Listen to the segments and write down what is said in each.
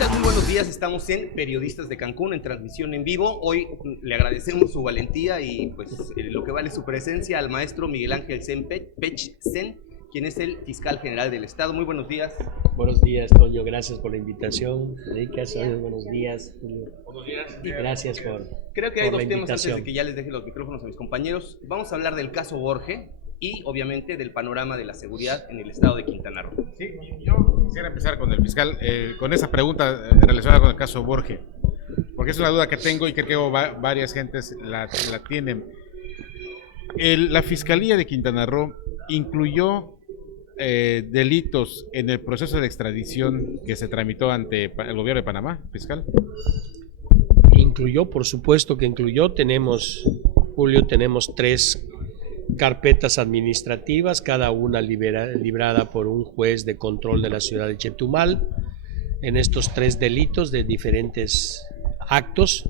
tal? Muy buenos días, estamos en Periodistas de Cancún, en transmisión en vivo. Hoy le agradecemos su valentía y pues lo que vale su presencia al maestro Miguel Ángel Pech Sen, quien es el fiscal general del estado. Muy buenos días. Buenos días, Toño, gracias por la invitación. Buenos días, Julio. Buenos días. Gracias por Creo que hay dos temas invitación. antes de que ya les deje los micrófonos a mis compañeros. Vamos a hablar del caso Borge y obviamente del panorama de la seguridad en el estado de Quintana Roo. Sí, yo quisiera empezar con el fiscal, con esa pregunta relacionada con el caso Borge, porque es una duda que tengo y que creo varias gentes la tienen. La Fiscalía de Quintana Roo incluyó delitos en el proceso de extradición que se tramitó ante el gobierno de Panamá, fiscal. Incluyó, por supuesto que incluyó. Julio, tenemos 3 carpetas administrativas, cada una librada por un juez de control de la ciudad de Chetumal, en estos 3 delitos de diferentes actos,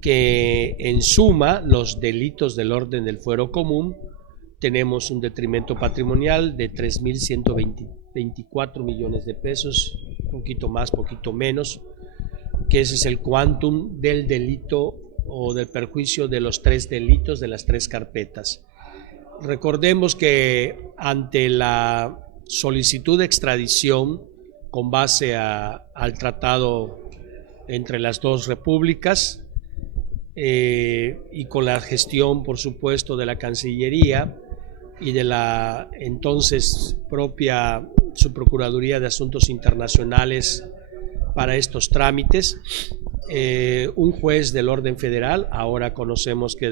que en suma, los delitos del orden del fuero común, tenemos un detrimento patrimonial de 3.124 millones de pesos, poquito más, poquito menos, que ese es el quantum del delito o del perjuicio de los 3 delitos de las 3 carpetas. Recordemos que ante la solicitud de extradición con base al tratado entre las 2 repúblicas y con la gestión, por supuesto, de la Cancillería y de la entonces propia Subprocuraduría de Asuntos Internacionales para estos trámites, un juez del orden federal, ahora conocemos que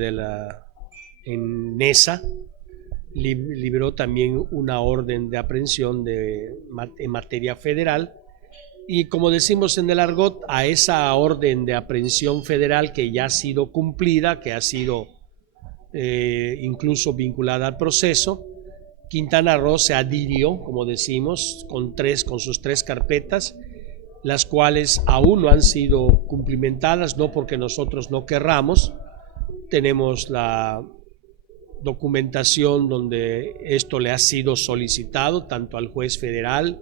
en NESA, liberó también una orden de aprehensión en materia federal, y como decimos en el argot, a esa orden de aprehensión federal que ya ha sido cumplida, que ha sido incluso vinculada al proceso, Quintana Roo se adhirió, como decimos, con sus 3 carpetas, las cuales aún no han sido cumplimentadas, no porque nosotros no querramos. Tenemos la documentación donde esto le ha sido solicitado tanto al juez federal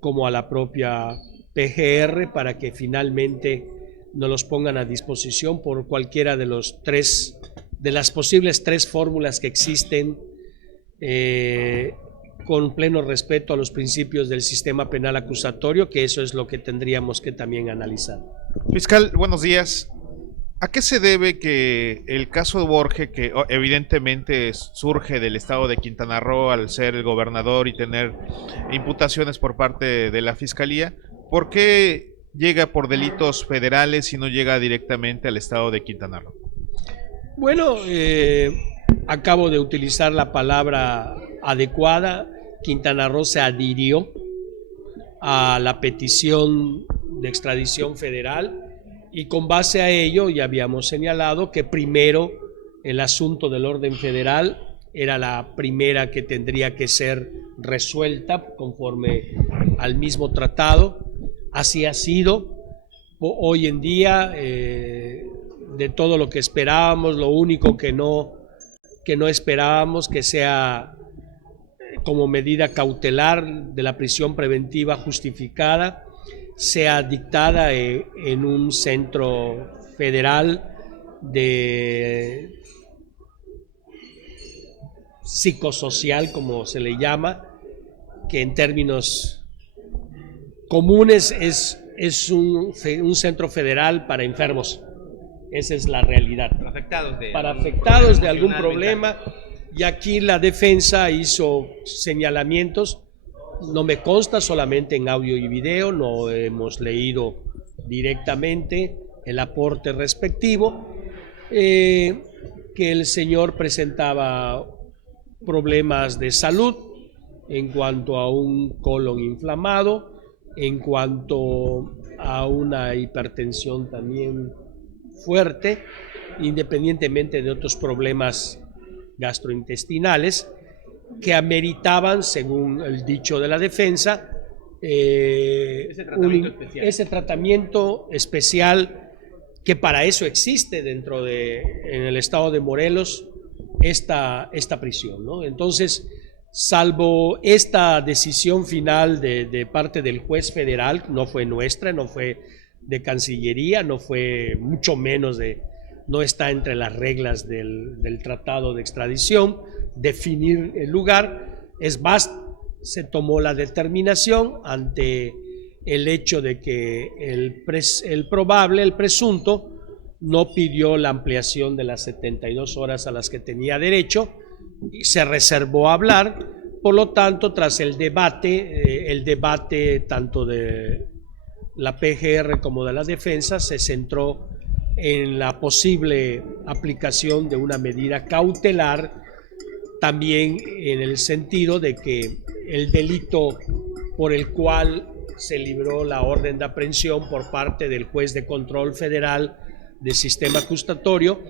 como a la propia PGR para que finalmente nos los pongan a disposición por cualquiera de las posibles 3 fórmulas que existen, con pleno respeto a los principios del sistema penal acusatorio, que eso es lo que tendríamos que también analizar. Fiscal, buenos días. ¿A qué se debe que el caso de Borge, que evidentemente surge del estado de Quintana Roo al ser el gobernador y tener imputaciones por parte de la Fiscalía, ¿por qué llega por delitos federales y no llega directamente al estado de Quintana Roo? Bueno, acabo de utilizar la palabra adecuada. Quintana Roo se adhirió a la petición de extradición federal y con base a ello ya habíamos señalado que primero el asunto del orden federal era la primera que tendría que ser resuelta conforme al mismo tratado. Así ha sido. Hoy en día, de todo lo que esperábamos, lo único que no esperábamos que sea como medida cautelar de la prisión preventiva justificada, sea dictada en un centro federal de psicosocial, como se le llama, que en términos comunes es un centro federal para enfermos. Esa es la realidad. Para afectados de algún problema. Y aquí la defensa hizo señalamientos, no me consta, solamente en audio y video, no hemos leído directamente el aporte respectivo, que el señor presentaba problemas de salud en cuanto a un colon inflamado, en cuanto a una hipertensión también fuerte, independientemente de otros problemas gastrointestinales que ameritaban, según el dicho de la defensa, ese tratamiento especial que para eso existe en el estado de Morelos esta prisión, ¿no? Entonces salvo esta decisión final de parte del juez federal, no fue nuestra, no fue de Cancillería, no fue mucho menos no está entre las reglas del tratado de extradición, definir el lugar. Es más, se tomó la determinación ante el hecho de que el presunto, no pidió la ampliación de las 72 horas a las que tenía derecho y se reservó a hablar. Por lo tanto, tras el debate tanto de la PGR como de la defensa, se centró en la posible aplicación de una medida cautelar, también en el sentido de que el delito por el cual se libró la orden de aprehensión por parte del juez de control federal del sistema acusatorio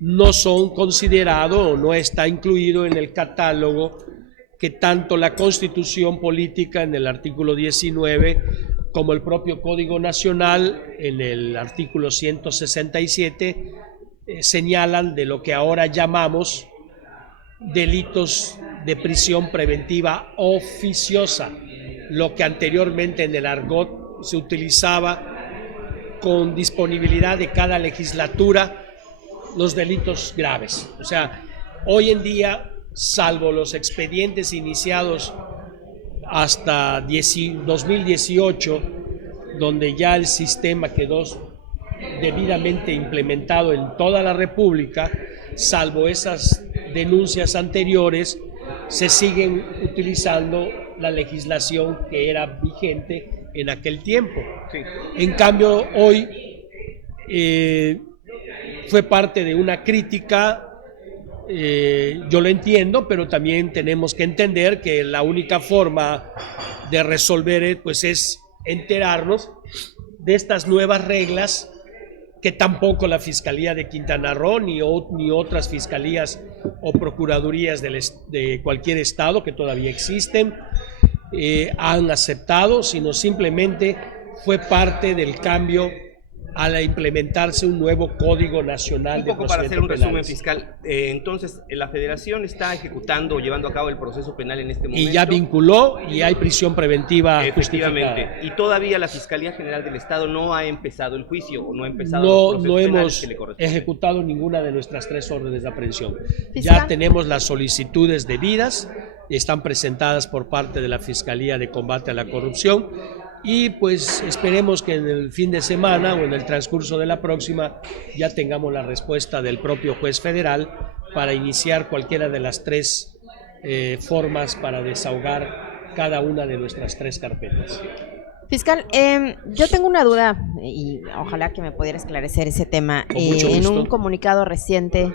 no son considerados o no está incluido en el catálogo que tanto la Constitución Política en el artículo 19 como el propio Código Nacional en el artículo 167 señalan de lo que ahora llamamos delitos de prisión preventiva oficiosa, lo que anteriormente en el argot se utilizaba con disponibilidad de cada legislatura, los delitos graves. O sea, hoy en día, salvo los expedientes iniciados hasta 2018, donde ya el sistema quedó debidamente implementado en toda la República, salvo esas denuncias anteriores, se siguen utilizando la legislación que era vigente en aquel tiempo. Sí. En cambio, hoy fue parte de una crítica, yo lo entiendo, pero también tenemos que entender que la única forma de resolver pues es enterarnos de estas nuevas reglas que tampoco la Fiscalía de Quintana Roo ni otras fiscalías o procuradurías de cualquier estado que todavía existen han aceptado, sino simplemente fue parte del cambio al implementarse un nuevo Código Nacional de Procedimientos Penales. Para hacer un resumen, fiscal, entonces la Federación está ejecutando, llevando a cabo el proceso penal en este momento. Y ya vinculó y hay prisión preventiva efectivamente justificada. Y todavía la Fiscalía General del Estado no ha empezado el juicio o no ha empezado no hemos ejecutado ninguna de nuestras 3 órdenes de aprehensión. ¿Fiscal? Ya tenemos las solicitudes debidas, están presentadas por parte de la Fiscalía de Combate a la Corrupción. Y pues esperemos que en el fin de semana o en el transcurso de la próxima ya tengamos la respuesta del propio juez federal para iniciar cualquiera de las 3 formas para desahogar cada una de nuestras 3 carpetas. Fiscal, yo tengo una duda y ojalá que me pudiera esclarecer ese tema. En un comunicado reciente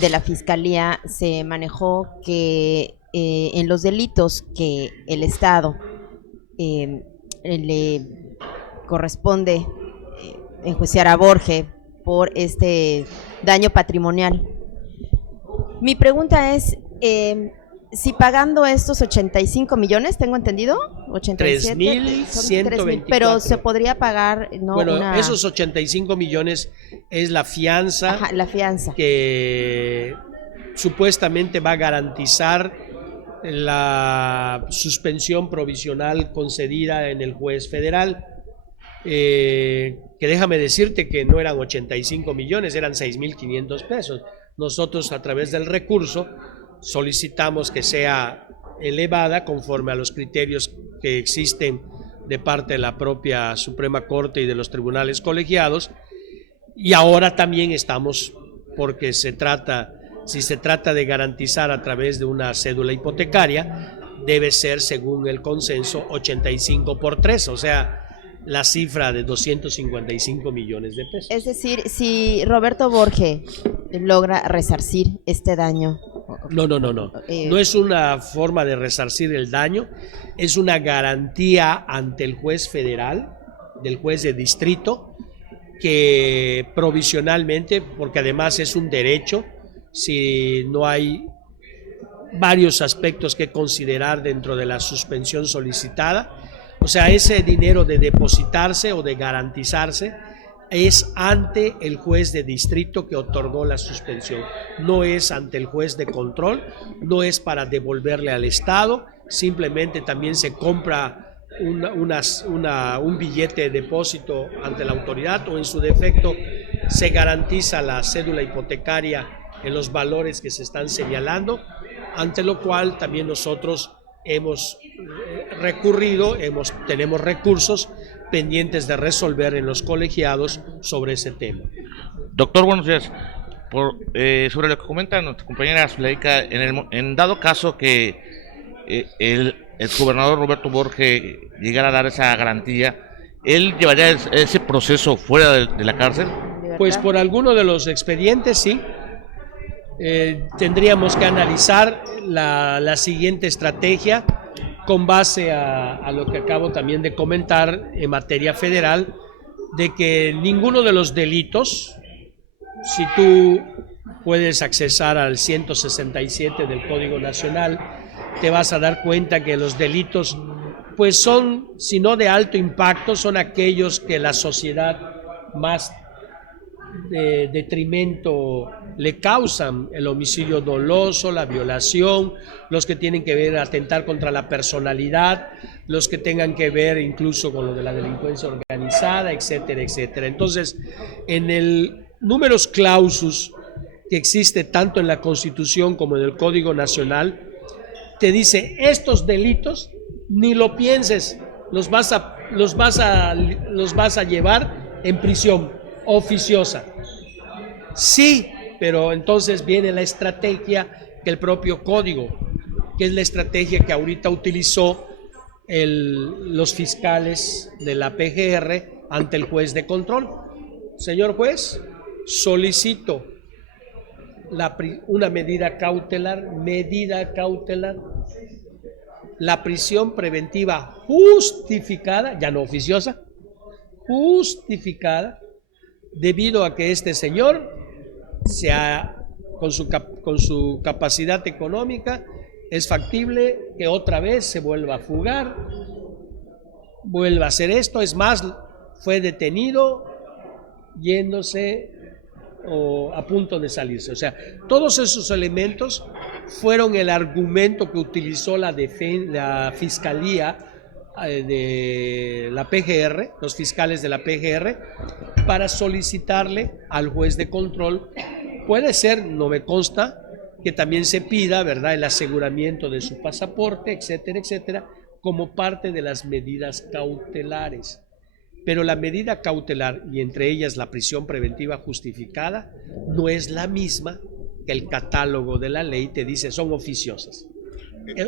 de la Fiscalía se manejó que en los delitos que el Estado le corresponde enjuiciar a Borge por este daño patrimonial. Mi pregunta es, si pagando estos 85 millones, tengo entendido, 87, 3.124. Pero se podría pagar, ¿no? Bueno, esos 85 millones es la fianza, ajá, la fianza que supuestamente va a garantizar la suspensión provisional concedida en el juez federal, que déjame decirte que no eran 85 millones, eran 6.500 pesos. Nosotros a través del recurso solicitamos que sea elevada conforme a los criterios que existen de parte de la propia Suprema Corte y de los tribunales colegiados, y ahora también estamos, porque si se trata de garantizar a través de una cédula hipotecaria, debe ser, según el consenso, 85 por 3, o sea, la cifra de 255 millones de pesos. Es decir, si Roberto Borge logra resarcir este daño. No. No es una forma de resarcir el daño, es una garantía ante el juez federal, del juez de distrito, que provisionalmente, porque además es un derecho, si no hay varios aspectos que considerar dentro de la suspensión solicitada, o sea, ese dinero de depositarse o de garantizarse es ante el juez de distrito que otorgó la suspensión, no es ante el juez de control, no es para devolverle al Estado, simplemente también se compra un billete de depósito ante la autoridad, o en su defecto se garantiza la cédula hipotecaria en los valores que se están señalando, ante lo cual también nosotros hemos recurrido, tenemos recursos pendientes de resolver en los colegiados sobre ese tema. Doctor, buenos días. Sobre lo que comenta nuestra compañera Zuleika, en dado caso que el exgobernador Roberto Borge llegara a dar esa garantía, ¿él llevaría ese proceso fuera de la cárcel? Pues por alguno de los expedientes, sí. Tendríamos que analizar la siguiente estrategia con base a lo que acabo también de comentar en materia federal, de que ninguno de los delitos, si tú puedes accesar al 167 del Código Nacional, te vas a dar cuenta que los delitos pues son, si no de alto impacto, son aquellos que la sociedad más de detrimento le causan: el homicidio doloso, la violación, los que tienen que ver atentar contra la personalidad, los que tengan que ver incluso con lo de la delincuencia organizada, etcétera, etcétera. Entonces, en el numerus clausus que existe tanto en la Constitución como en el Código Nacional, te dice: estos delitos ni lo pienses, los vas a llevar en prisión oficiosa. Sí, pero entonces viene la estrategia que el propio código, que es la estrategia que ahorita utilizó los fiscales de la PGR ante el juez de control. Señor juez, solicito una medida cautelar, la prisión preventiva justificada, ya no oficiosa, justificada, debido a que este señor con su capacidad económica es factible que otra vez se vuelva a fugar, vuelva a hacer esto. Es más, fue detenido yéndose o a punto de salirse. O sea, todos esos elementos fueron el argumento que utilizó la Fiscalía de la PGR, los fiscales de la PGR, para solicitarle al juez de control. Puede ser, no me consta, que también se pida, ¿verdad?, el aseguramiento de su pasaporte, etcétera, etcétera, como parte de las medidas cautelares. Pero la medida cautelar, y entre ellas la prisión preventiva justificada, no es la misma que el catálogo de la ley te dice son oficiosas.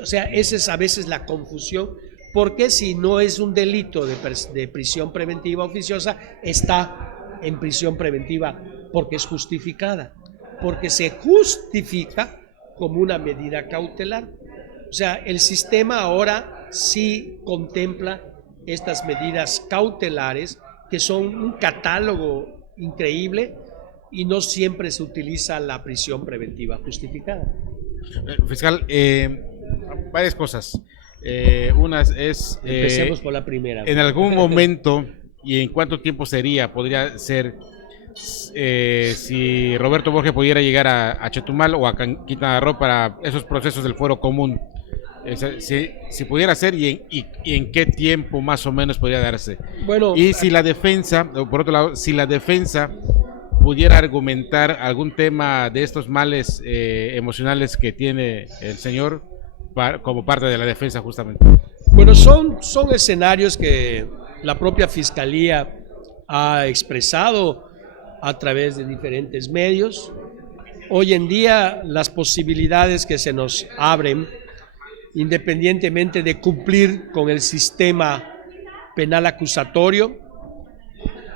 O sea, esa es a veces la confusión, porque si no es un delito de prisión preventiva oficiosa, está en prisión preventiva porque es justificada, porque se justifica como una medida cautelar. O sea, el sistema ahora sí contempla estas medidas cautelares, que son un catálogo increíble, y no siempre se utiliza la prisión preventiva justificada. Fiscal, varias cosas. Una es... Empecemos por la primera. En algún momento, ¿y en cuánto tiempo podría ser, si Roberto Borge pudiera llegar a Chetumal o a Quintana Roo para esos procesos del fuero común? Si pudiera ser, y en qué tiempo más o menos podría darse. Bueno, y si la defensa, por otro lado, si la defensa pudiera argumentar algún tema de estos males emocionales que tiene el señor como parte de la defensa, justamente. Bueno, son escenarios que la propia Fiscalía ha expresado a través de diferentes medios. Hoy en día las posibilidades que se nos abren, independientemente de cumplir con el sistema penal acusatorio,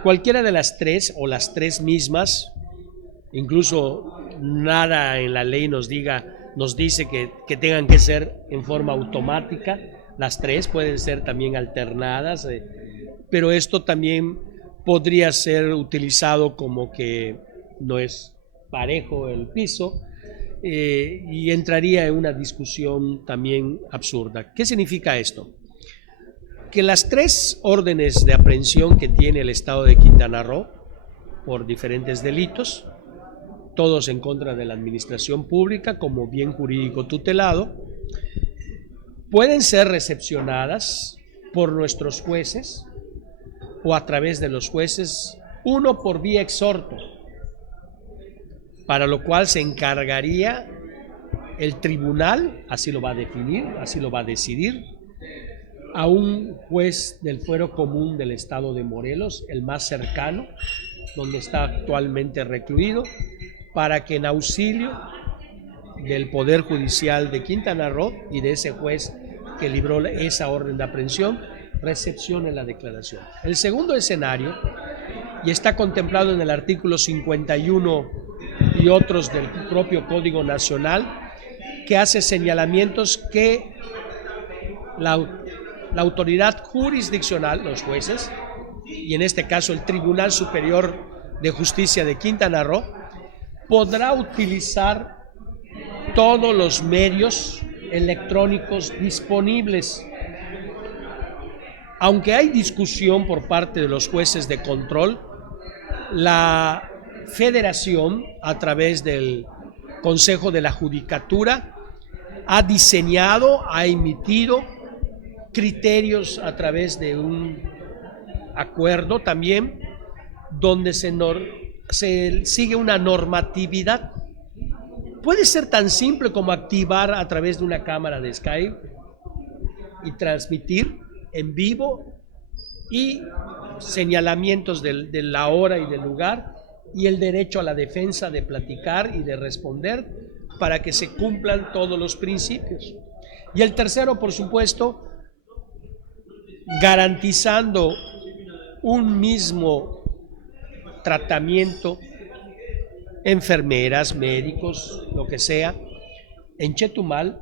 cualquiera de las tres o las tres mismas, incluso nada en la ley nos dice que tengan que ser en forma automática, las tres pueden ser también alternadas, pero esto también podría ser utilizado como que no es parejo el piso, y entraría en una discusión también absurda. ¿Qué significa esto? Que las tres órdenes de aprehensión que tiene el estado de Quintana Roo por diferentes delitos, todos en contra de la administración pública como bien jurídico tutelado, pueden ser recepcionadas por nuestros jueces o a través de los jueces, uno por vía exhorto, para lo cual se encargaría el tribunal, así lo va a definir, así lo va a decidir, a un juez del fuero común del estado de Morelos, el más cercano, donde está actualmente recluido, para que en auxilio del Poder Judicial de Quintana Roo y de ese juez que libró esa orden de aprehensión, recepcione la declaración. El segundo escenario, y está contemplado en el artículo 51 y otros del propio Código Nacional, que hace señalamientos que la autoridad jurisdiccional, los jueces, y en este caso el Tribunal Superior de Justicia de Quintana Roo, podrá utilizar todos los medios electrónicos disponibles. Aunque hay discusión por parte de los jueces de control, la Federación, a través del Consejo de la Judicatura, ha diseñado, ha emitido criterios a través de un acuerdo también, donde se sigue una normatividad. Puede ser tan simple como activar a través de una cámara de Skype y transmitir en vivo y señalamientos de la hora y del lugar y el derecho a la defensa de platicar y de responder para que se cumplan todos los principios. Y el tercero, por supuesto, garantizando un mismo tratamiento, enfermeras, médicos, lo que sea, en Chetumal,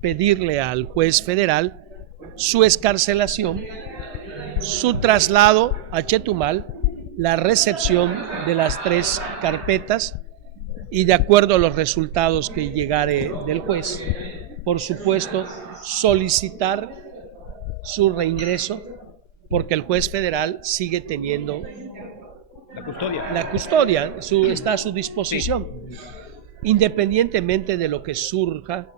pedirle al juez federal su excarcelación, su traslado a Chetumal, la recepción de las 3 carpetas y, de acuerdo a los resultados que llegare del juez, por supuesto, solicitar su reingreso, porque el juez federal sigue teniendo la custodia está a su disposición, independientemente de lo que surja.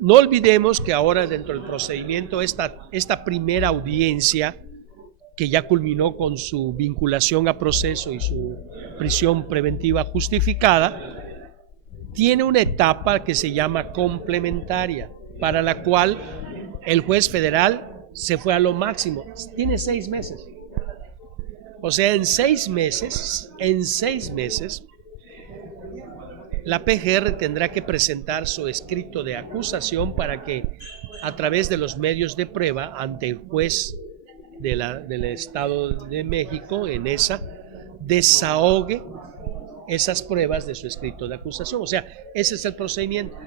No olvidemos que ahora, dentro del procedimiento, esta primera audiencia, que ya culminó con su vinculación a proceso y su prisión preventiva justificada, tiene una etapa que se llama complementaria, para la cual el juez federal se fue a lo máximo. Tiene 6 meses. O sea, en 6 meses, la PGR tendrá que presentar su escrito de acusación para que, a través de los medios de prueba, ante el juez del Estado de México, en esa, desahogue esas pruebas de su escrito de acusación. O sea, ese es el procedimiento.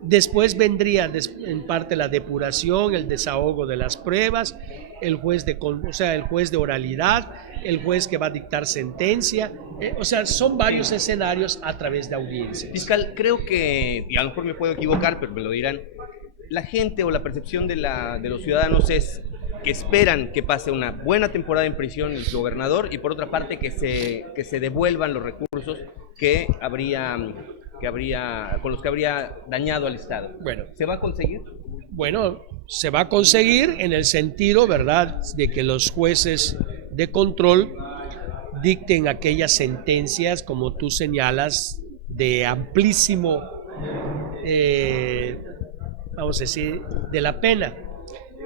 Después vendría en parte la depuración, el desahogo de las pruebas, el juez de oralidad, el juez que va a dictar sentencia, o sea, son varios escenarios a través de audiencias. Fiscal, creo que, y a lo mejor me puedo equivocar, pero me lo dirán, la gente o la percepción de los ciudadanos es que esperan que pase una buena temporada en prisión el gobernador y, por otra parte, que se devuelvan los recursos con los que habría dañado al Estado. Bueno, ¿se va a conseguir? Bueno, se va a conseguir en el sentido, ¿verdad?, de que los jueces de control dicten aquellas sentencias, como tú señalas, de amplísimo, vamos a decir, de la pena.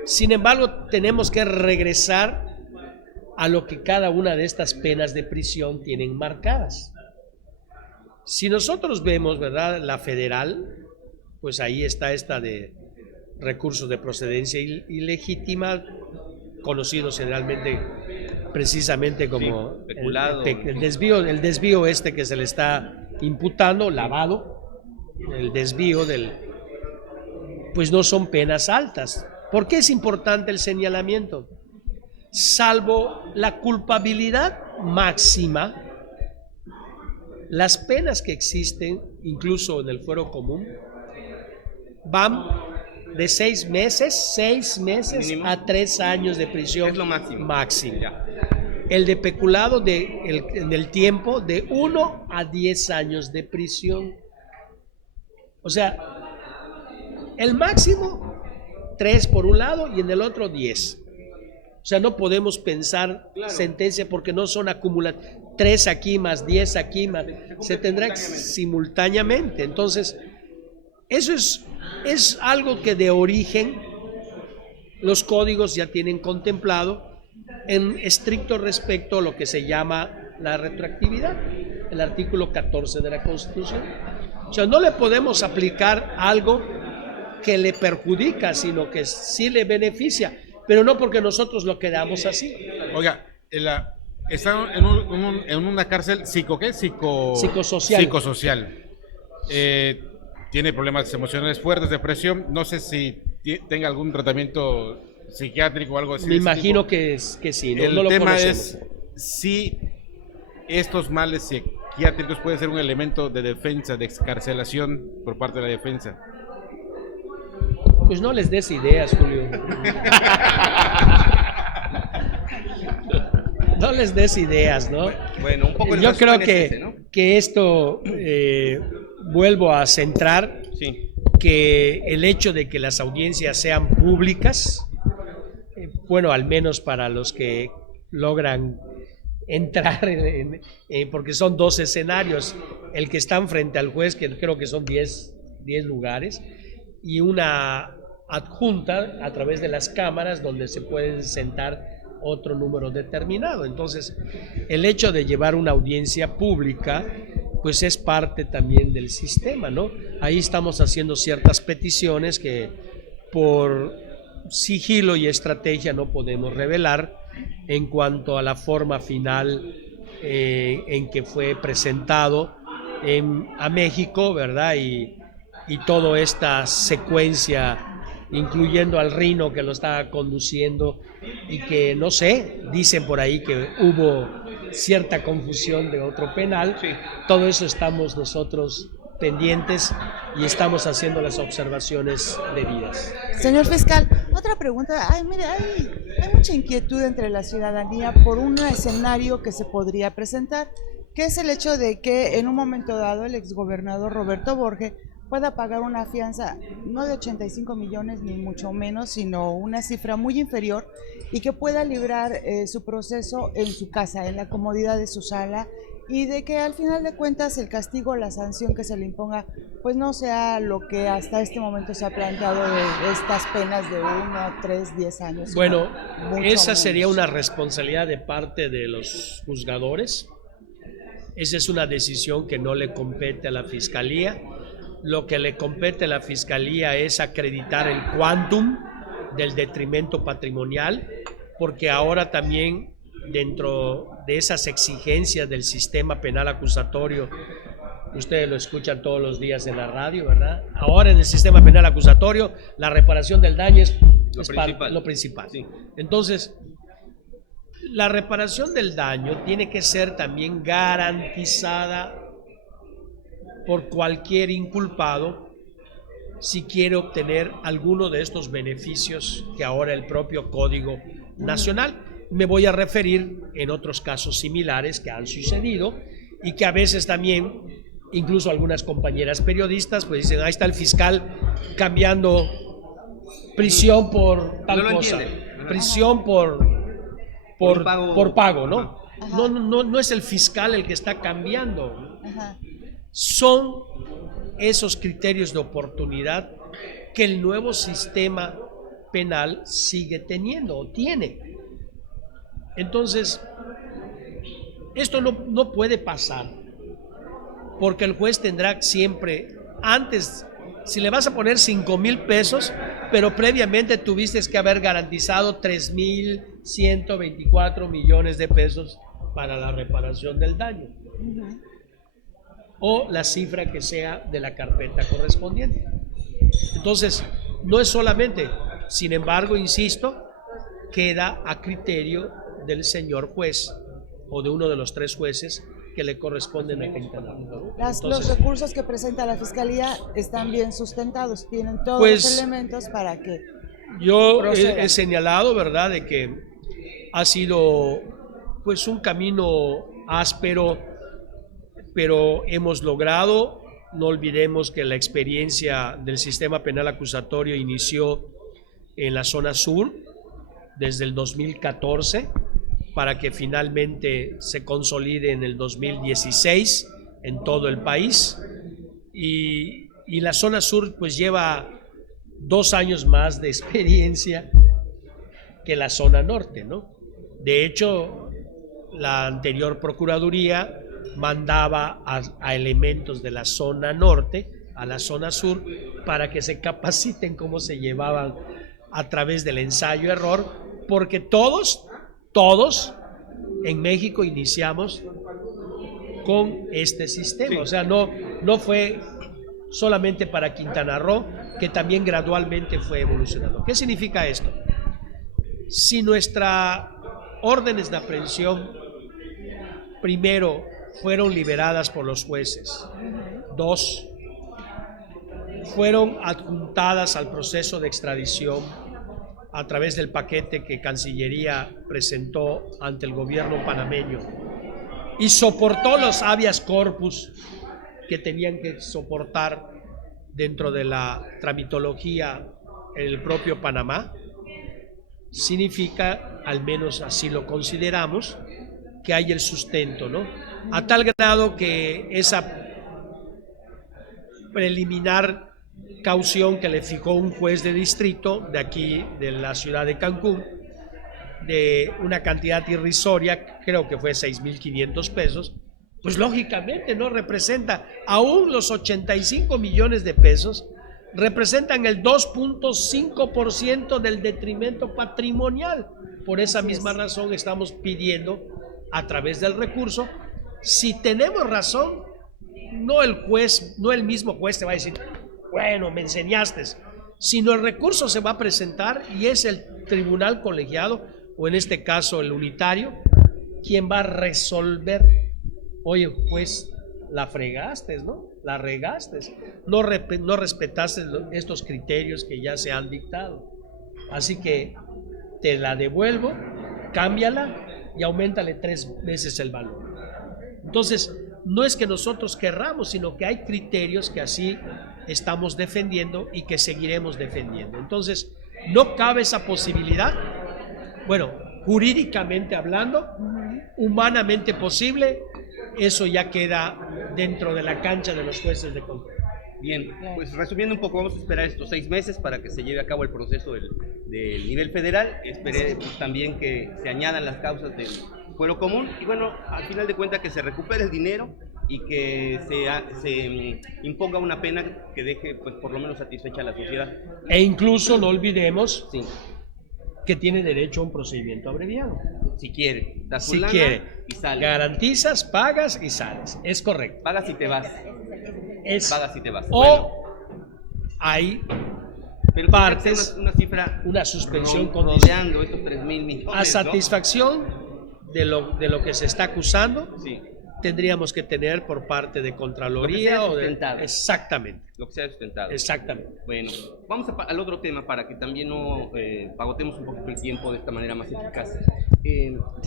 Sin embargo, tenemos que regresar a lo que cada una de estas penas de prisión tienen marcadas. Si nosotros vemos, ¿verdad?, la federal, pues ahí está esta de recursos de procedencia ilegítima, conocidos generalmente precisamente como el desvío este que se le está imputando, lavado, el desvío pues no son penas altas. ¿Por qué es importante el señalamiento? Salvo la culpabilidad máxima, las penas que existen, incluso en el fuero común, van de 6 meses ¿Mínimo? a 3 años de prisión. Es lo máximo. Máximo. Ya. el de peculado en el tiempo de 1 a 10 años de prisión. O sea, el máximo 3 por un lado y en el otro 10. O sea, no podemos pensar sentencia porque no son acumulativas. 3 aquí más 10 aquí más. Se tendrá simultáneamente. Entonces, eso es algo que de origen los códigos ya tienen contemplado en estricto respecto a lo que se llama la retroactividad, el artículo 14 de la Constitución. O sea, no le podemos aplicar algo que le perjudica, sino que sí le beneficia, pero no porque nosotros lo queramos así. Oiga, está en una cárcel psicosocial. Tiene problemas emocionales fuertes, depresión. No sé si tenga algún tratamiento psiquiátrico o algo así. Me imagino que sí. El no lo tema conocemos. es si estos males psiquiátricos pueden ser un elemento de defensa, de excarcelación por parte de la defensa. Pues no les des ideas, Julio. No les des ideas, ¿no? Bueno, un poco el Yo creo resumen es ese, ¿no? que esto, vuelvo a centrar, Sí. que el hecho de que las audiencias sean públicas, bueno, al menos para los que logran entrar, porque son 2 escenarios, el que están frente al juez, que creo que son 10 lugares, y una adjunta a través de las cámaras donde se pueden sentar otro número determinado. Entonces, el hecho de llevar una audiencia pública, pues es parte también del sistema, ¿no? Ahí estamos haciendo ciertas peticiones que por sigilo y estrategia no podemos revelar en cuanto a la forma final en que fue presentado a México, ¿verdad? Y toda esta secuencia, incluyendo al Rino que lo estaba conduciendo y que, no sé, dicen por ahí que hubo cierta confusión de otro penal. Sí. Todo eso estamos nosotros pendientes y estamos haciendo las observaciones debidas. Señor fiscal, otra pregunta. Mire, hay mucha inquietud entre la ciudadanía por un escenario que se podría presentar, que es el hecho de que en un momento dado el exgobernador Roberto Borge pueda pagar una fianza no de 85 millones ni mucho menos, sino una cifra muy inferior, y que pueda librar su proceso en su casa, en la comodidad de su sala, y de que al final de cuentas el castigo, la sanción que se le imponga, pues no sea lo que hasta este momento se ha planteado de estas penas de 1, 3, 10 años. Bueno, esa sería una responsabilidad de parte de los juzgadores. Esa es una decisión que no le compete a la Fiscalía. Lo que le compete a la Fiscalía es acreditar el quantum del detrimento patrimonial, porque ahora también dentro de esas exigencias del sistema penal acusatorio, ustedes lo escuchan todos los días en la radio, ¿verdad? Ahora en el sistema penal acusatorio la reparación del daño es lo principal. Sí. Entonces, la reparación del daño tiene que ser también garantizada por cualquier inculpado si quiere obtener alguno de estos beneficios que ahora el propio Código Nacional. Me voy a referir en otros casos similares que han sucedido y que a veces también, incluso algunas compañeras periodistas, pues dicen, ahí está el fiscal cambiando prisión por tal cosa, prisión por pago, ¿no? No es el fiscal el que está cambiando. Ajá. Son esos criterios de oportunidad que el nuevo sistema penal sigue teniendo o tiene. Entonces, esto no puede pasar, porque el juez tendrá siempre, antes, si le vas a poner 5,000 pesos, pero previamente tuviste que haber garantizado 3,124 millones de pesos para la reparación del daño. O la cifra que sea de la carpeta correspondiente. Entonces, no es solamente, sin embargo, insisto, queda a criterio del señor juez o de uno de los 3 jueces que le corresponden a cada penal. Los recursos que presenta la Fiscalía están bien sustentados, tienen todos los elementos para que yo he señalado, ¿verdad?, de que ha sido pues un camino áspero, pero hemos logrado. No olvidemos que la experiencia del sistema penal acusatorio inició en la zona sur desde el 2014 para que finalmente se consolide en el 2016 en todo el país, y la zona sur pues lleva 2 años más de experiencia que la zona norte, ¿no? De hecho, la anterior Procuraduría mandaba a elementos de la zona norte a la zona sur para que se capaciten cómo se llevaban a través del ensayo-error, porque todos en México iniciamos con este sistema. O sea, no fue solamente para Quintana Roo, que también gradualmente fue evolucionando. ¿Qué significa esto? Si nuestras órdenes de aprehensión, primero, fueron liberadas por los jueces, 2, fueron adjuntadas al proceso de extradición a través del paquete que Cancillería presentó ante el gobierno panameño y soportó los habeas corpus que tenían que soportar dentro de la tramitología en el propio Panamá, significa, al menos así lo consideramos, que hay el sustento, ¿no? A tal grado que esa preliminar caución que le fijó un juez de distrito de aquí, de la ciudad de Cancún, de una cantidad irrisoria, creo que fue 6,500 pesos, pues lógicamente no representa, aún los 85 millones de pesos representan el 2.5% del detrimento patrimonial. Por esa misma razón estamos pidiendo a través del recurso, si tenemos razón, no el juez, no el mismo juez te va a decir, bueno, me enseñaste, sino el recurso se va a presentar y es el tribunal colegiado, o en este caso el unitario, quien va a resolver. Oye, pues la fregaste, ¿no? La regaste, no respetaste estos criterios que ya se han dictado. Así que te la devuelvo, cámbiala y auméntale 3 veces el valor. Entonces, no es que nosotros querramos, sino que hay criterios que así estamos defendiendo y que seguiremos defendiendo. Entonces, no cabe esa posibilidad. Bueno, jurídicamente hablando, humanamente posible, eso ya queda dentro de la cancha de los jueces de control. Bien, pues resumiendo un poco, vamos a esperar estos 6 meses para que se lleve a cabo el proceso del nivel federal. Esperemos también que se añadan las causas del fuero común y bueno, al final de cuentas que se recupere el dinero y que se imponga una pena que deje pues por lo menos satisfecha a la sociedad. E incluso no olvidemos sí, que tiene derecho a un procedimiento abreviado. Si quiere, das si lana quiere, y sale. Garantizas, pagas y sales. Es correcto. Pagas y te vas. Pagas y te vas. O bueno, hay pero partes, una cifra, una suspensión rodeando estos 3,000 millones. A satisfacción, ¿no?, de lo que se está acusando, sí, tendríamos que tener por parte de Contraloría o de... Exactamente. Lo que sea sustentado. Exactamente. Bueno, vamos al otro tema para que también no pagotemos un poquito el tiempo de esta manera más eficaz.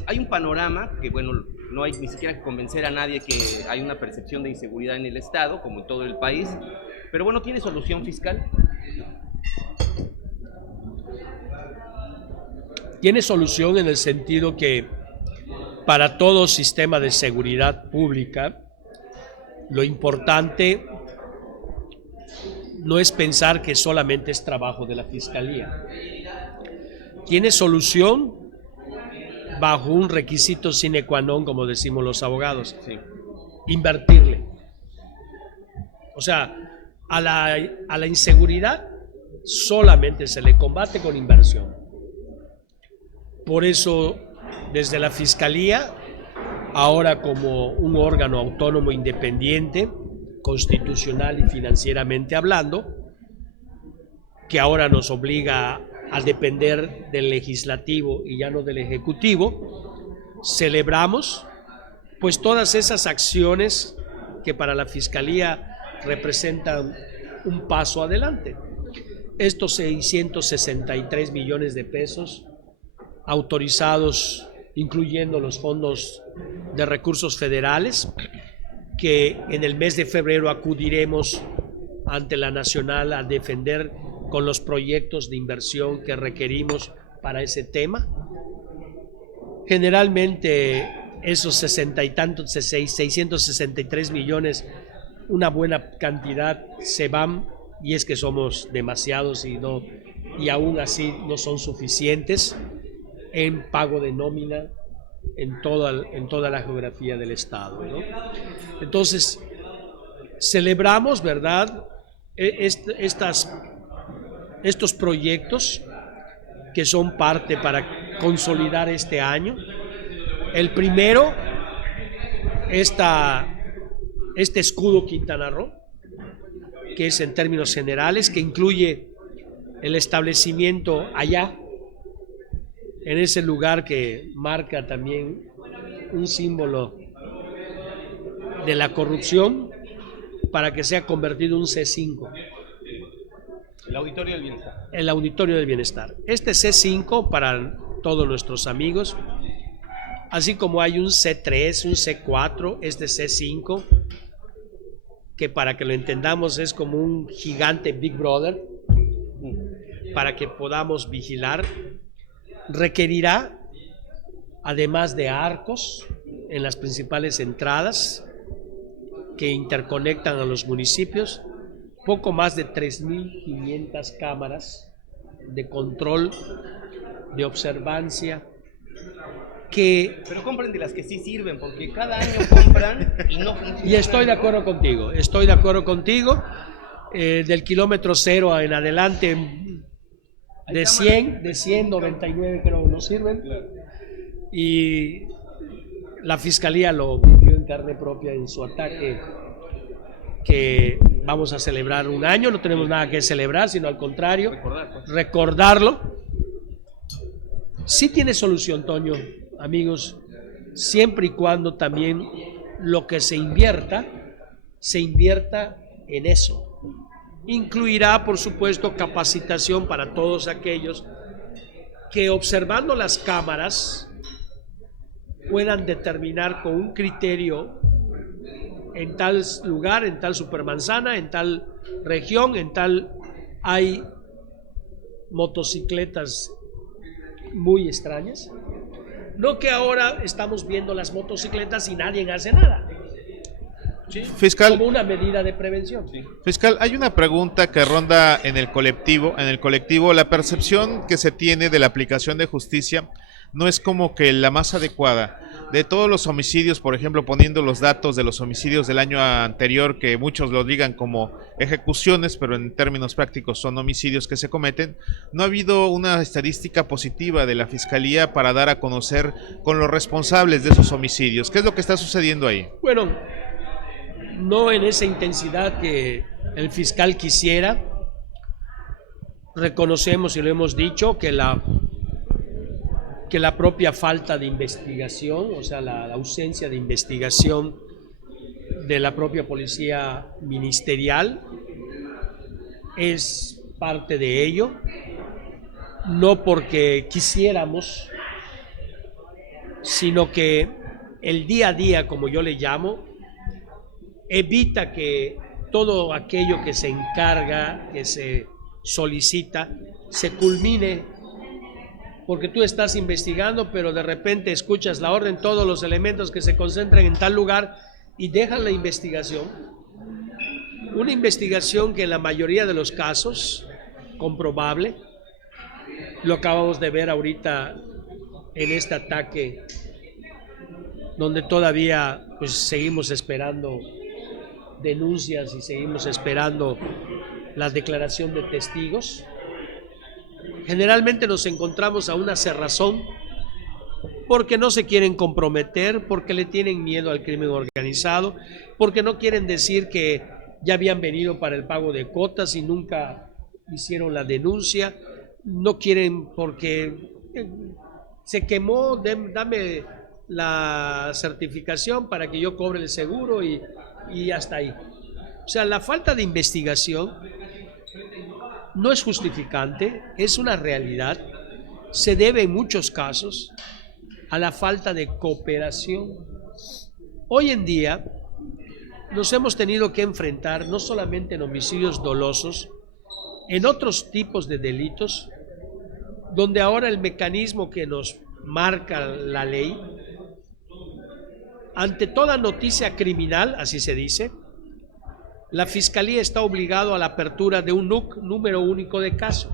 Hay un panorama que, bueno, no hay ni siquiera que convencer a nadie que hay una percepción de inseguridad en el Estado, como en todo el país, pero bueno, ¿tiene solución fiscal? Tiene solución en el sentido que para todo sistema de seguridad pública, lo importante no es pensar que solamente es trabajo de la Fiscalía. Tiene solución bajo un requisito sine qua non, como decimos los abogados, sí, invertirle. O sea, a la inseguridad solamente se le combate con inversión. Por eso, desde la Fiscalía, ahora como un órgano autónomo independiente, constitucional y financieramente hablando, que ahora nos obliga a depender del legislativo y ya no del ejecutivo, celebramos pues todas esas acciones que para la Fiscalía representan un paso adelante. Estos 663 millones de pesos autorizados incluyendo los fondos de recursos federales, que en el mes de febrero acudiremos ante la Nacional a defender con los proyectos de inversión que requerimos para ese tema. Generalmente esos 663 millones, una buena cantidad se van, y es que somos demasiados y aún así no son suficientes en pago de nómina en toda la geografía del Estado, ¿no? Entonces, celebramos, ¿verdad?, estos proyectos que son parte para consolidar este año. El primero, este escudo Quintana Roo, que es en términos generales, que incluye el establecimiento allá, en ese lugar que marca también un símbolo de la corrupción, para que sea convertido en un C5. El Auditorio del Bienestar. El Auditorio del Bienestar. Este C5, para todos nuestros amigos, así como hay un C3, un C4, este C5, que para que lo entendamos es como un gigante Big Brother, para que podamos vigilar, requerirá, además de arcos en las principales entradas que interconectan a los municipios, poco más de 3.500 cámaras de control, de observancia, que... Pero compren de las que sí sirven, porque cada año compran y no funcionan. Y estoy de acuerdo contigo, del kilómetro 0 en adelante, de 100, 99 creo no sirven, y la Fiscalía lo vivió en carne propia en su ataque, que vamos a celebrar un año. No tenemos nada que celebrar, sino al contrario, recordarlo. Sí tiene solución, Toño, amigos, siempre y cuando también lo que se invierta en eso. Incluirá, por supuesto, capacitación para todos aquellos que, observando las cámaras, puedan determinar con un criterio: en tal lugar, en tal supermanzana, en tal región, en tal hay motocicletas muy extrañas. No que ahora estamos viendo las motocicletas y nadie hace nada. ¿Sí? Fiscal, como una medida de prevención. Sí. Fiscal, hay una pregunta que ronda en el colectivo. La percepción que se tiene de la aplicación de justicia no es como que la más adecuada. De todos los homicidios, por ejemplo, poniendo los datos de los homicidios del año anterior, que muchos lo digan como ejecuciones, pero en términos prácticos son homicidios que se cometen, no ha habido una estadística positiva de la Fiscalía para dar a conocer con los responsables de esos homicidios. ¿Qué es lo que está sucediendo ahí? Bueno, no en esa intensidad que el fiscal quisiera. Reconocemos, y lo hemos dicho, que la propia falta de investigación, o sea, la ausencia de investigación de la propia policía ministerial es parte de ello, no porque quisiéramos, sino que el día a día, como yo le llamo, evita que todo aquello que se encarga, que se solicita, se culmine, porque tú estás investigando, pero de repente escuchas la orden, todos los elementos que se concentran en tal lugar y dejan la investigación. Una investigación que en la mayoría de los casos, comprobable, lo acabamos de ver ahorita en este ataque, donde todavía pues seguimos esperando denuncias y seguimos esperando la declaración de testigos. Generalmente nos encontramos a una cerrazón porque no se quieren comprometer, porque le tienen miedo al crimen organizado, porque no quieren decir que ya habían venido para el pago de cuotas y nunca hicieron la denuncia, no quieren porque se quemó, dame la certificación para que yo cobre el seguro y hasta ahí. O sea, la falta de investigación no es justificante, es una realidad, se debe en muchos casos a la falta de cooperación. Hoy en día nos hemos tenido que enfrentar no solamente en homicidios dolosos, en otros tipos de delitos, donde ahora el mecanismo que nos marca la ley, ante toda noticia criminal, así se dice, la Fiscalía está obligado a la apertura de un NUC, número único de caso.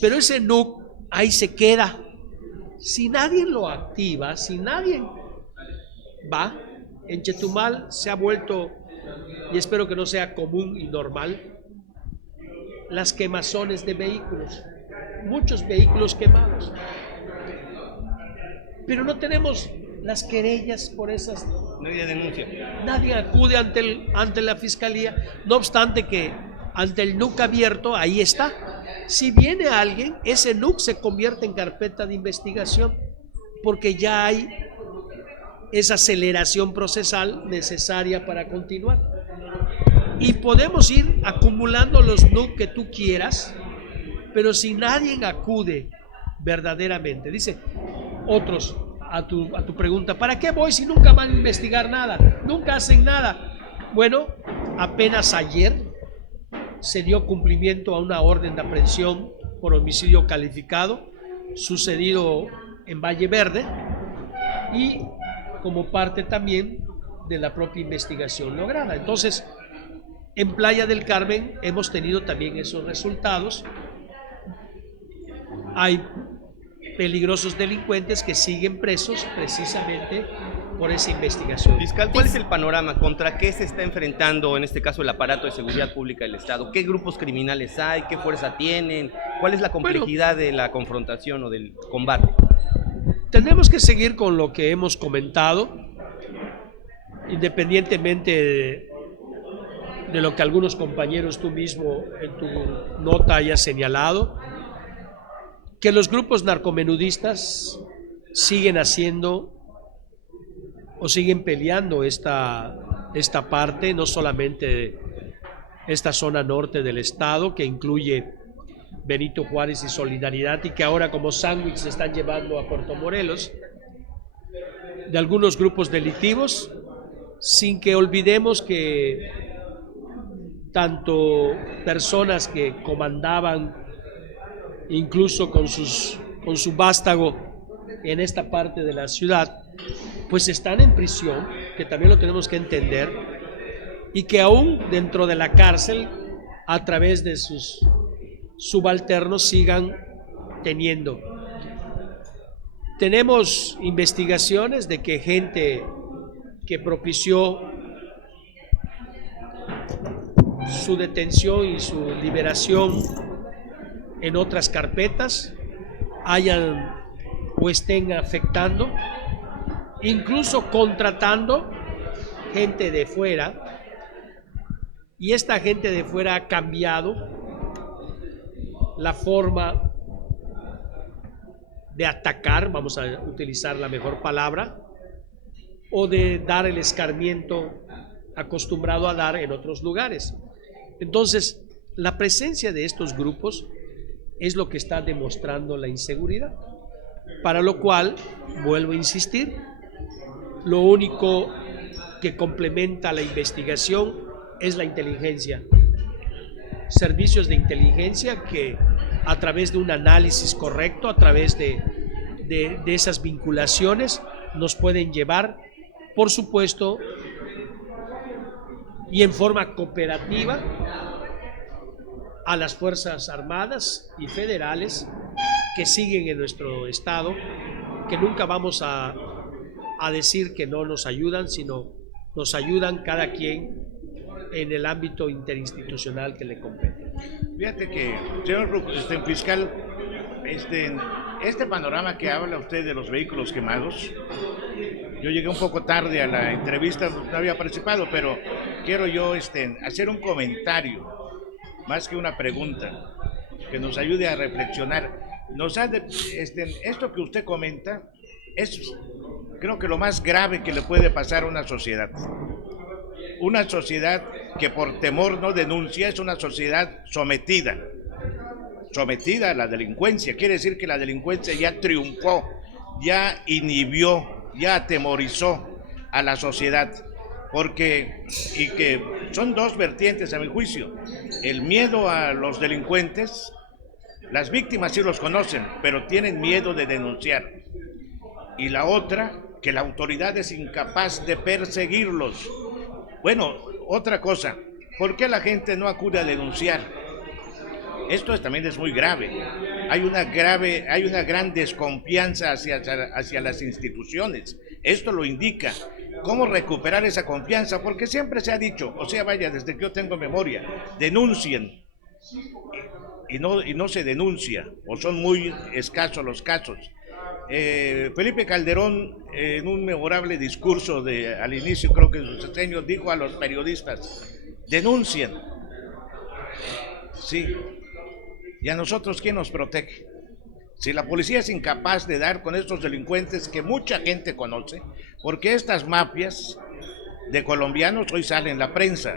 Pero ese NUC ahí se queda. Si nadie lo activa, si nadie va, en Chetumal se ha vuelto, y espero que no sea común y normal, las quemazones de vehículos, muchos vehículos quemados. Pero no tenemos las querellas por esas. Nadie denuncia. Nadie acude ante la Fiscalía, no obstante que ante el NUC abierto, ahí está. Si viene alguien, ese NUC se convierte en carpeta de investigación, porque ya hay esa aceleración procesal necesaria para continuar. Y podemos ir acumulando los NUC que tú quieras, pero si nadie acude verdaderamente, dice otros, a tu pregunta, ¿para qué voy si nunca van a investigar nada? Nunca hacen nada. Bueno, apenas ayer se dio cumplimiento a una orden de aprehensión por homicidio calificado sucedido en Valle Verde y como parte también de la propia investigación lograda. Entonces, en Playa del Carmen hemos tenido también esos resultados. Hay peligrosos delincuentes que siguen presos precisamente por esa investigación. Fiscal, ¿cuál es el panorama? ¿Contra qué se está enfrentando en este caso el aparato de seguridad pública del Estado? ¿Qué grupos criminales hay? ¿Qué fuerza tienen? ¿Cuál es la complejidad de la confrontación o del combate? Tenemos que seguir con lo que hemos comentado, independientemente de lo que algunos compañeros, tú mismo en tu nota hayas señalado, que los grupos narcomenudistas siguen haciendo o siguen peleando esta parte, no solamente esta zona norte del estado, que incluye Benito Juárez y Solidaridad, y que ahora como sándwich se están llevando a Puerto Morelos, de algunos grupos delictivos, sin que olvidemos que tanto personas que comandaban incluso con su vástago en esta parte de la ciudad, pues están en prisión, que también lo tenemos que entender, y que aún dentro de la cárcel, a través de sus subalternos, sigan teniendo. Tenemos investigaciones de que gente que propició su detención y su liberación en otras carpetas hayan o estén afectando, incluso contratando gente de fuera, y esta gente de fuera ha cambiado la forma de atacar, vamos a utilizar la mejor palabra, o de dar el escarmiento acostumbrado a dar en otros lugares. Entonces, la presencia de estos grupos es lo que está demostrando la inseguridad, para lo cual, vuelvo a insistir, lo único que complementa la investigación es la inteligencia. Servicios de inteligencia que a través de un análisis correcto, a través de esas vinculaciones, nos pueden llevar, por supuesto, y en forma cooperativa, a las Fuerzas Armadas y federales que siguen en nuestro estado, que nunca vamos a decir que no nos ayudan, sino nos ayudan cada quien en el ámbito interinstitucional que le compete. Fíjate que, señor fiscal, este panorama que habla usted de los vehículos quemados, yo llegué un poco tarde a la entrevista, no había participado, pero quiero yo hacer un comentario, más que una pregunta, que nos ayude a reflexionar. Esto que usted comenta es, creo que lo más grave que le puede pasar a una sociedad. Una sociedad que por temor no denuncia, es una sociedad sometida a la delincuencia. Quiere decir que la delincuencia ya triunfó ya inhibió, ya atemorizó a la sociedad, y que son dos vertientes a mi juicio: el miedo a los delincuentes. Las víctimas sí los conocen, pero tienen miedo de denunciar, y la otra, que la autoridad es incapaz de perseguirlos. Bueno, otra cosa, ¿por qué la gente no acude a denunciar? Esto también es muy grave. Hay una gran desconfianza hacia las instituciones. Esto lo indica. ¿Cómo recuperar esa confianza? Porque siempre se ha dicho, o sea, vaya, desde que yo tengo memoria, denuncien, y no se denuncia, o son muy escasos los casos. Felipe Calderón, en un memorable discurso al inicio, creo que de su sexenio, dijo a los periodistas: denuncien. Sí. ¿Y a nosotros quién nos protege? Si la policía es incapaz de dar con estos delincuentes que mucha gente conoce, porque estas mafias de colombianos hoy salen en la prensa,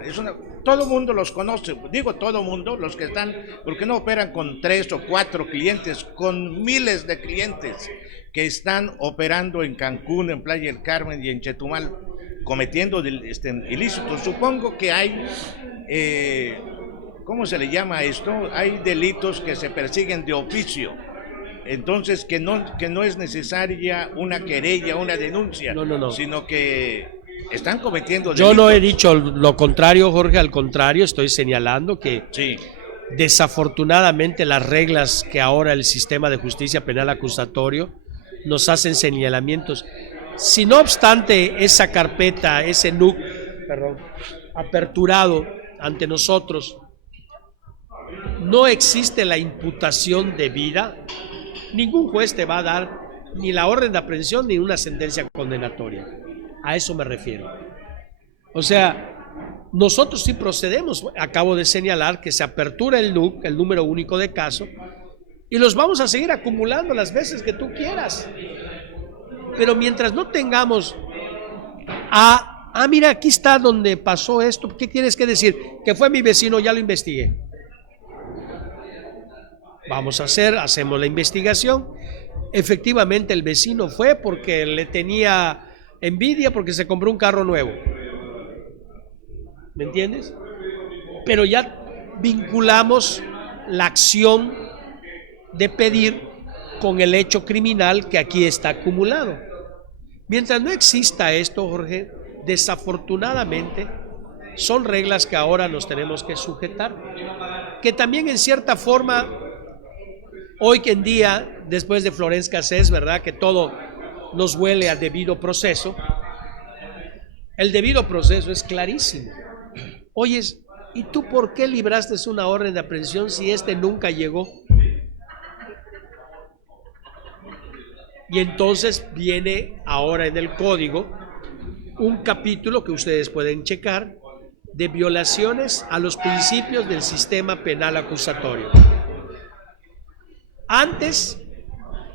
todo mundo los conoce, digo todo mundo, los que están, porque no operan con 3 o 4 clientes, con miles de clientes que están operando en Cancún, en Playa del Carmen y en Chetumal, cometiendo ilícitos. Supongo que hay, ¿cómo se le llama esto? Hay delitos que se persiguen de oficio. Entonces, que no es necesaria una querella, una denuncia, no. Sino que están cometiendo delitos. Yo no he dicho lo contrario, Jorge, al contrario, estoy señalando que sí, desafortunadamente las reglas que ahora el sistema de justicia penal acusatorio nos hacen señalamientos. Si no obstante esa carpeta, ese NUC, aperturado ante nosotros, no existe la imputación debida, ningún juez te va a dar ni la orden de aprehensión ni una sentencia condenatoria. A eso me refiero. O sea, nosotros sí procedemos. Acabo de señalar que se apertura el NUC, el número único de caso, y los vamos a seguir acumulando las veces que tú quieras. Pero mientras no tengamos mira, aquí está donde pasó esto, ¿qué tienes que decir? Que fue mi vecino, ya lo investigué. Hacemos la investigación. Efectivamente el vecino fue porque le tenía envidia porque se compró un carro nuevo. ¿Me entiendes? Pero ya vinculamos la acción de pedir con el hecho criminal que aquí está acumulado. Mientras no exista esto, Jorge, desafortunadamente son reglas que ahora nos tenemos que sujetar, que también en cierta forma hoy en día, después de Florence Cassés, ¿verdad?, que todo nos huele a debido proceso. El debido proceso es clarísimo. Oyes, ¿y tú por qué libraste una orden de aprehensión si este nunca llegó? Y entonces viene ahora en el código un capítulo que ustedes pueden checar de violaciones a los principios del sistema penal acusatorio. Antes,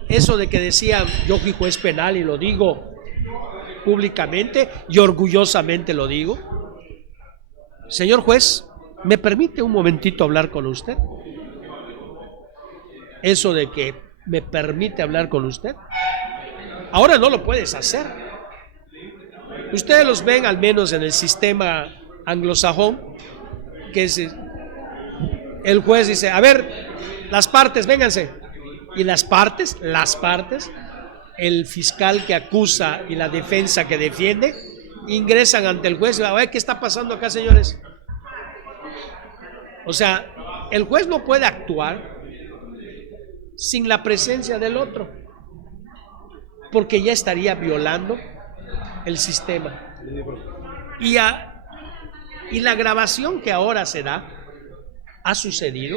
eso de que decían, yo fui juez penal y lo digo públicamente y orgullosamente lo digo. Señor juez, ¿me permite un momentito hablar con usted? Eso de que me permite hablar con usted, ahora no lo puedes hacer. Ustedes los ven al menos en el sistema anglosajón, que es el juez dice, a ver, las partes, vénganse. Y las partes, el fiscal que acusa y la defensa que defiende, ingresan ante el juez y a ver, ¿qué está pasando acá, señores? O sea, el juez no puede actuar sin la presencia del otro, porque ya estaría violando el sistema. Y la grabación que ahora se da, ha sucedido,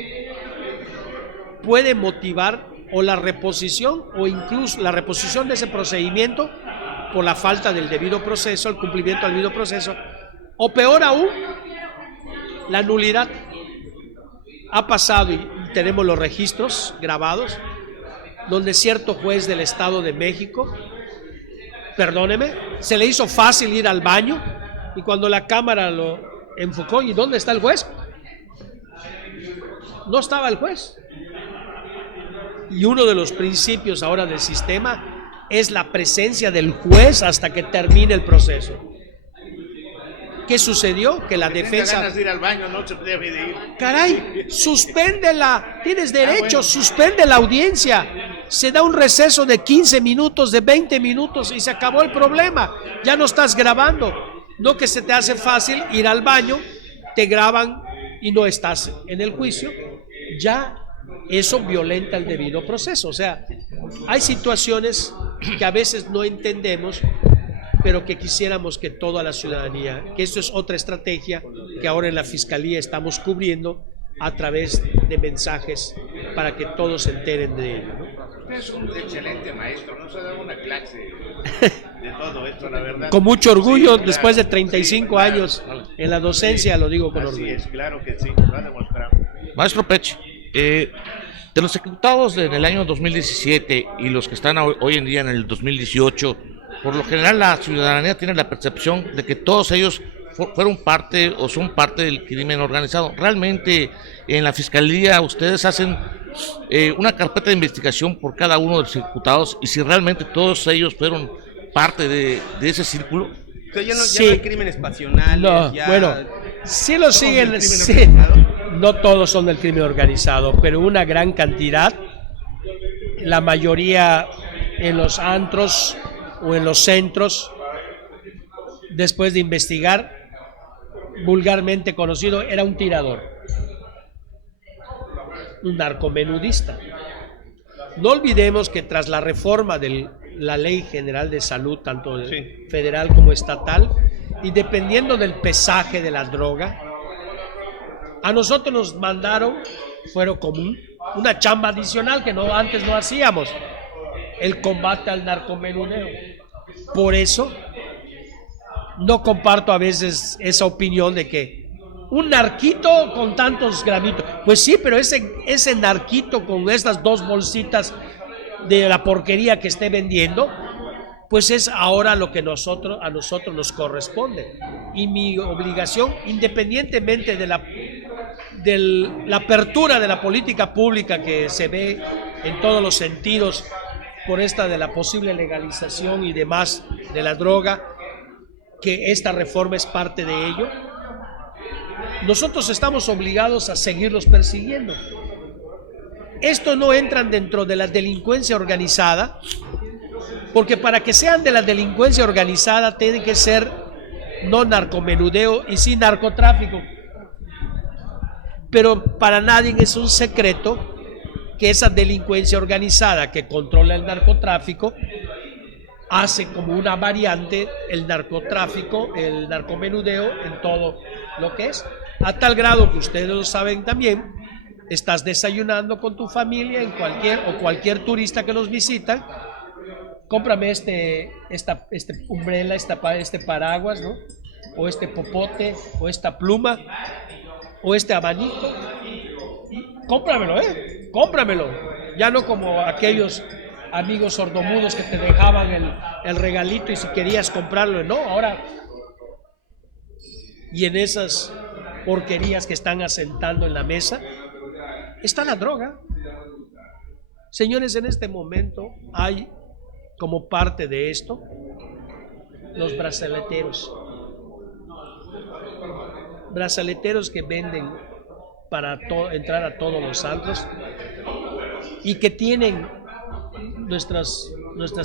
puede motivar o la reposición o incluso la reposición de ese procedimiento por la falta del debido proceso, el cumplimiento del debido proceso, o peor aún, la nulidad. Ha pasado y tenemos los registros grabados donde cierto juez del Estado de México, perdóneme, se le hizo fácil ir al baño y cuando la cámara lo enfocó, ¿y dónde está el juez? No estaba el juez. Y uno de los principios ahora del sistema es la presencia del juez hasta que termine el proceso. ¿Qué sucedió? Que la defensa... ganas de ir al baño, no se debe de ir. Caray, suspéndela, tienes derecho, suspende la audiencia. Se da un receso de 15 minutos, de 20 minutos y se acabó el problema. Ya no estás grabando. No que se te hace fácil ir al baño, te graban y no estás en el juicio. Ya eso violenta el debido proceso. O sea, hay situaciones que a veces no entendemos, pero que quisiéramos que toda la ciudadanía, que esto es otra estrategia que ahora en la Fiscalía estamos cubriendo a través de mensajes para que todos se enteren de ello, ¿no? Usted es un excelente maestro, nos ha dado una clase de todo esto, la verdad. Con mucho orgullo, Sí, después de claro, 35 sí, claro. años en la docencia, lo digo con Así orgullo. es, claro que sí, lo ha demostrado. Maestro Pech, de los ejecutados en el año 2017 y los que están hoy en día en el 2018, por lo general la ciudadanía tiene la percepción de que todos ellos fueron parte o son parte del crimen organizado. Realmente en la Fiscalía ustedes hacen una carpeta de investigación por cada uno de los ejecutados y si realmente todos ellos fueron parte de ese círculo. O sea, ya no Sí. hay crímenes pasionales. No, ya... bueno, sí lo siguen, del crimen sí. organizado. No todos son del crimen organizado, pero una gran cantidad, la mayoría en los antros o en los centros, después de investigar, vulgarmente conocido, era un tirador, un narcomenudista. No olvidemos que tras la reforma de la Ley General de Salud, tanto Sí. federal como estatal, y dependiendo del pesaje de la droga, a nosotros nos mandaron, fueron como una chamba adicional que antes no hacíamos, el combate al narcomenudeo. Por eso no comparto a veces esa opinión de que un narquito con tantos gramitos, pues sí, pero ese narquito con estas 2 bolsitas de la porquería que esté vendiendo, pues es ahora lo que a nosotros nos corresponde. Y mi obligación, independientemente de la apertura de la política pública que se ve en todos los sentidos por esta de la posible legalización y demás de la droga, que esta reforma es parte de ello, nosotros estamos obligados a seguirlos persiguiendo. Estos no entran dentro de la delincuencia organizada, porque para que sean de la delincuencia organizada tienen que ser no narcomenudeo y sí narcotráfico. Pero para nadie es un secreto que esa delincuencia organizada que controla el narcotráfico hace como una variante el narcotráfico, el narcomenudeo en todo lo que es, a tal grado que ustedes lo saben también. Estás desayunando con tu familia en cualquier turista que los visita, cómprame este umbrella, este paraguas, ¿no? O este popote, o esta pluma, o este abanico, y cómpramelo, cómpramelo. Ya no como aquellos amigos sordomudos que te dejaban el regalito y si querías comprarlo, no, ahora. Y en esas porquerías que están asentando en la mesa está la droga. Señores, en este momento hay como parte de esto los brazaleteros que venden para entrar a todos los antros y que tienen nuestras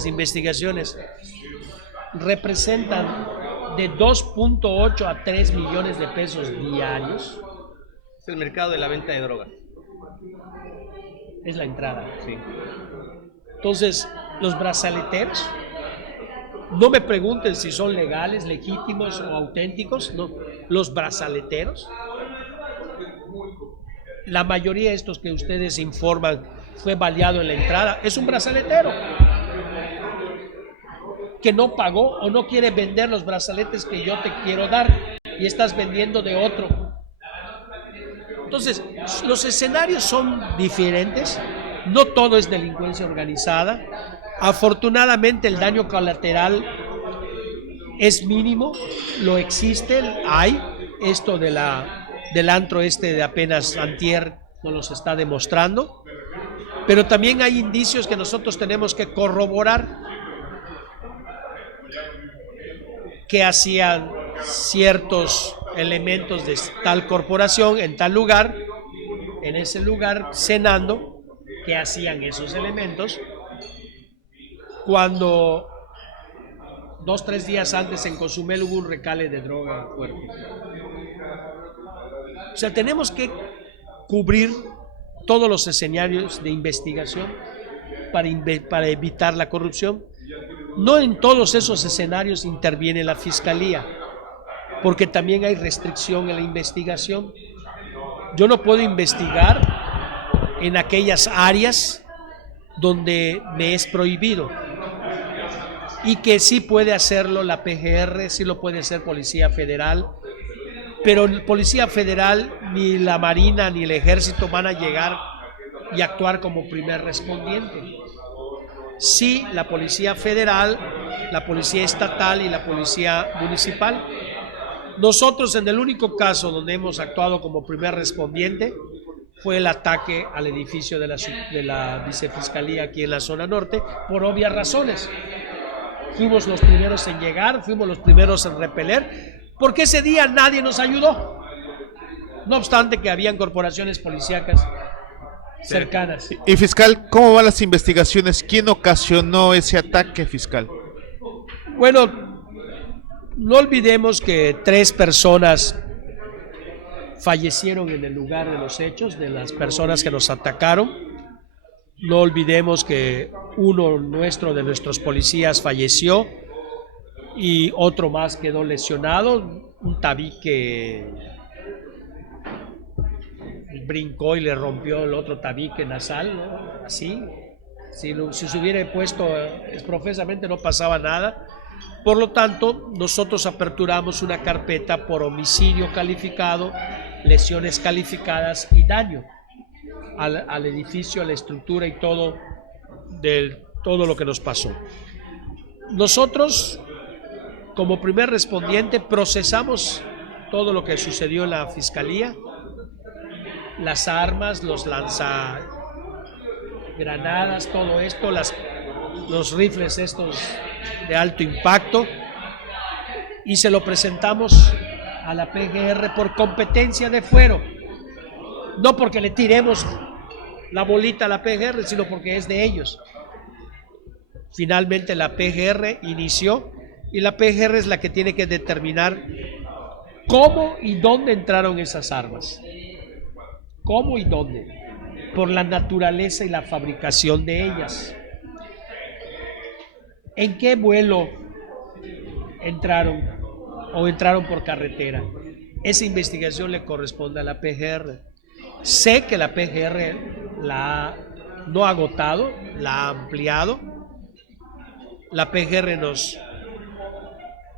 investigaciones representan de 2.8 a 3 millones de pesos diarios. Es el mercado de la venta de drogas. Es la entrada. Sí. Entonces, los brazaleteros, no me pregunten si son legales, legítimos o auténticos, no. Los brazaleteros, la mayoría de estos que ustedes informan fue baleado en la entrada, es un brazaletero que no pagó o no quiere vender los brazaletes que yo te quiero dar y estás vendiendo de otro. Entonces, los escenarios son diferentes, no todo es delincuencia organizada. Afortunadamente el daño colateral es mínimo, lo existe, hay esto del antro de apenas antier nos los está demostrando, pero también hay indicios que nosotros tenemos que corroborar qué hacían ciertos elementos de tal corporación en tal lugar, en ese lugar cenando, qué hacían esos elementos, cuando 2-3 días antes en Cozumel hubo un recale de droga fuerte. O sea, tenemos que cubrir todos los escenarios de investigación para evitar la corrupción. No en todos esos escenarios interviene la Fiscalía, porque también hay restricción en la investigación. Yo no puedo investigar en aquellas áreas donde me es prohibido, y que sí puede hacerlo la PGR, sí lo puede hacer Policía Federal, pero Policía Federal, ni la Marina, ni el Ejército van a llegar y actuar como primer respondiente. Sí, la Policía Federal, la Policía Estatal y la Policía Municipal. Nosotros, en el único caso donde hemos actuado como primer respondiente fue el ataque al edificio de la Vicefiscalía aquí en la zona norte, por obvias razones. Fuimos los primeros en llegar, fuimos los primeros en repeler, porque ese día nadie nos ayudó, no obstante que habían corporaciones policíacas cercanas. Y fiscal, ¿cómo van las investigaciones? ¿Quién ocasionó ese ataque, fiscal? Bueno, no olvidemos que 3 personas fallecieron en el lugar de los hechos, de las personas que nos atacaron. No olvidemos que uno de nuestros policías falleció y otro más quedó lesionado. Un tabique brincó y le rompió el otro tabique nasal, ¿no? Así. Si se hubiera puesto profesamente no pasaba nada. Por lo tanto, nosotros aperturamos una carpeta por homicidio calificado, lesiones calificadas y daño al edificio, a la estructura y todo lo que nos pasó. Nosotros, como primer respondiente, procesamos todo lo que sucedió en la Fiscalía, las armas, los lanzagranadas, todo esto, los rifles estos de alto impacto, y se lo presentamos a la PGR por competencia de fuero, no porque le tiremos la bolita a la PGR, sino porque es de ellos. Finalmente la PGR inició, y la PGR es la que tiene que determinar cómo y dónde entraron esas armas. ¿Cómo y dónde? Por la naturaleza y la fabricación de ellas. ¿En qué vuelo entraron o entraron por carretera? Esa investigación le corresponde a la PGR. Sé que la PGR no ha agotado, la ha ampliado. La PGR nos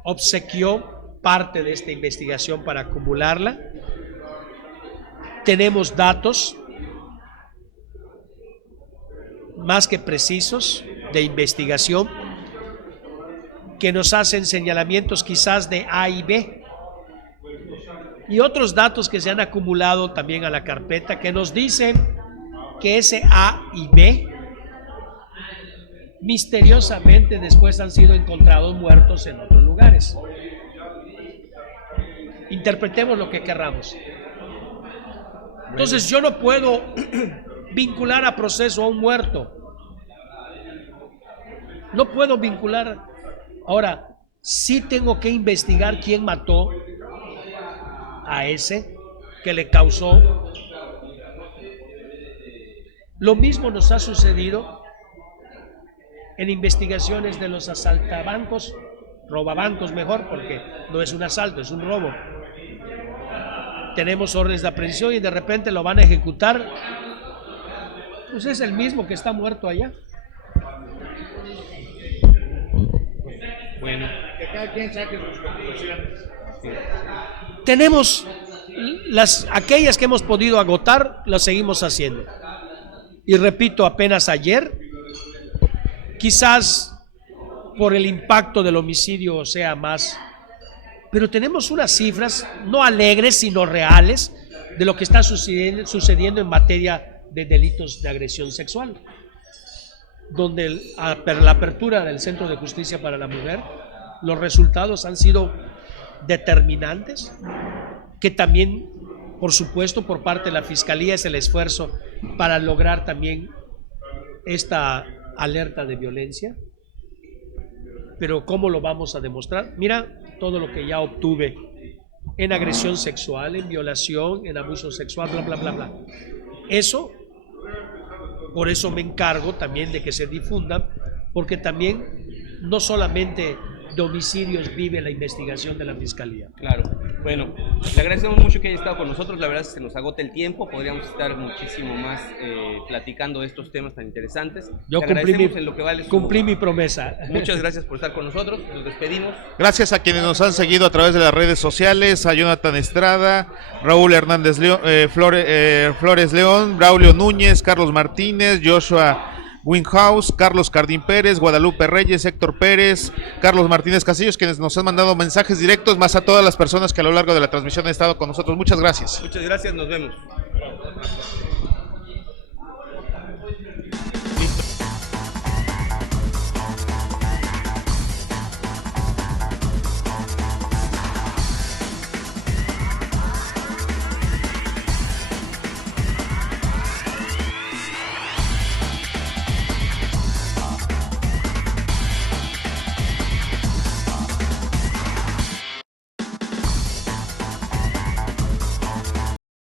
obsequió parte de esta investigación para acumularla. Tenemos datos más que precisos de investigación que nos hacen señalamientos quizás de A y B, y otros datos que se han acumulado también a la carpeta que nos dicen que ese A y B misteriosamente después han sido encontrados muertos en otros lugares. Interpretemos lo que querramos. Entonces yo no puedo vincular a proceso a un muerto. No puedo vincular. Ahora, sí tengo que investigar quién mató a ese que le causó. Lo mismo nos ha sucedido en investigaciones de los asaltabancos, robabancos mejor, porque no es un asalto, es un robo. Tenemos órdenes de aprehensión y de repente lo van a ejecutar. Pues es el mismo que está muerto allá. Bueno, que cada quien saque sus conclusiones. Sí. Tenemos aquellas que hemos podido agotar, las seguimos haciendo. Y repito, apenas ayer, quizás por el impacto del homicidio sea más, pero tenemos unas cifras no alegres sino reales de lo que está sucediendo en materia de delitos de agresión sexual, donde la apertura del Centro de Justicia para la Mujer los resultados han sido determinantes, que también, por supuesto, por parte de la Fiscalía es el esfuerzo para lograr también esta alerta de violencia. Pero ¿cómo lo vamos a demostrar? Mira todo lo que ya obtuve en agresión sexual, en violación, en abuso sexual, bla, bla, bla, bla. Eso, por eso me encargo también de que se difundan, porque también no solamente de homicidios vive la investigación de la Fiscalía. Claro. Bueno, le agradecemos mucho que haya estado con nosotros. La verdad es que se nos agota el tiempo. Podríamos estar muchísimo más platicando de estos temas tan interesantes. Yo cumplí mi promesa. Muchas gracias por estar con nosotros. Nos despedimos. Gracias a quienes nos han seguido a través de las redes sociales, a Jonathan Estrada, Raúl Hernández León, Flores León, Braulio Núñez, Carlos Martínez, Joshua Winghouse, Carlos Cardín Pérez, Guadalupe Reyes, Héctor Pérez, Carlos Martínez Casillos, quienes nos han mandado mensajes directos, más a todas las personas que a lo largo de la transmisión han estado con nosotros. Muchas gracias. Muchas gracias, nos vemos.